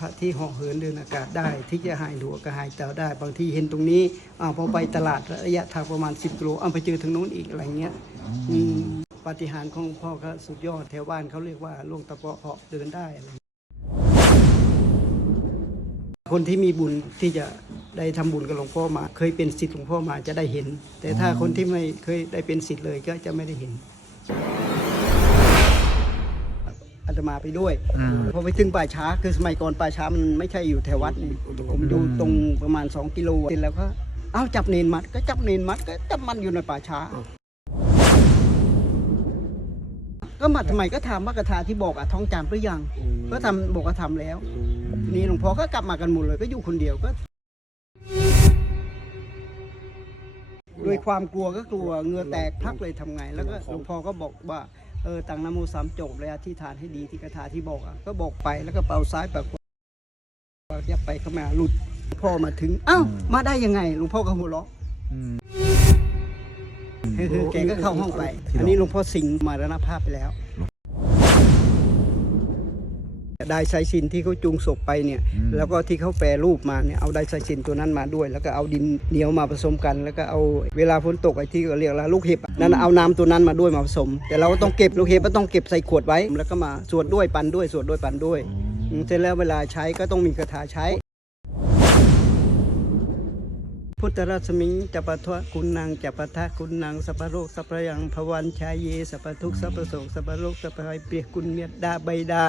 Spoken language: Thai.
พระที่เหาะเหินเดินอากาศได้ ที่จะหายหัวกระหายเตาได้ บางทีเห็นตรงนี้อ้าวพอไปตลาดระยะทางประมาณ 10กิโลอ้าวไปเจอทางโน้นอีกอะไรเงี้ยอืมปฏิหารของพ่อก็สุดยอดแถวบ้านเขาเรียกว่าล่วงตะเปาะเหาะเดินได้อะไรคนที่มีบุญที่จะได้ทำบุญกับหลวงพ่อมา เคยเป็นศิษย์หลวงพ่อมาจะได้เห็น แต่ถ้าคนที่ไม่เคยได้เป็นศิษย์เลยก็จะไม่ได้เห็น ตมาไปด้วยอืม พอไปถึงป่าช้าคือสมัยก่อนป่าช้ามันไม่ใช่อยู่แถววัดนี่ผมอยู่ตรงประมาณ 2 กิโลเสร็จแล้วก็เอ้าจับเนนมัดก็จับเนนมัดก็จับมันอยู่ในป่าช้า ก็มาทำไมก็ถามว่ากระถาที่บอกอะท้องจำหรือยัง ก็ทำบอกว่าทำแล้วทีนี้หลวงพ่อก็กลับมากันหมดเลยก็อยู่คนเดียวก็ด้วยความกลัวก็กลัวเหงือแตกพักเลยทำไง แล้วก็หลวงพ่อก็บอกว่า เออตังนะโมสามจบเลยอธิษฐานให้ดีที่กระถาที่บอกอะก็บอกไปแล้วก็เป่าซ้ายเป่าขวายับไปเข้ามาหลุดหลวงพ่อมาถึงอ้าวมาได้ยังไงหลวงพ่อก็หัวเราะอืมคือแกก็เข้าห้องไป อันนี้หลวงพ่อสิงห์มารณภาพไปแล้ว ได้ไซซินที่เขาจูงศพไปเนี่ยแล้วก็ที่เขาแปรรูปมาเนี่ยเอาไดไซซินตัวนั้นมาด้วย แล้วก็เอาดินเหนียวมาผสมกัน แล้วก็เอาเวลาฝนตกไอ้ที่เขาเรียกอะไรลูกเห็บอะนั่นเอาน้ำตัวนั้นมาด้วยมาผสม แต่เราก็ต้องเก็บลูกเห็บก็ต้องเก็บใส่ขวดไว้แล้วก็มาสวดด้วยปันด้วยสวดด้วยปันด้วยอืมเสร็จแล้วเวลาใช้ก็ต้องมีคาถาใช้พุทธรัศมิงจัปปะทวะคุณนางจัปปะทะคุณนางสัพพะโรคสัพพะยังภวันชายเยสัพพะทุกข์สัพพะโศกสัพพะโรคสัพพะภัยเปียกคุณเมียดดาใบดา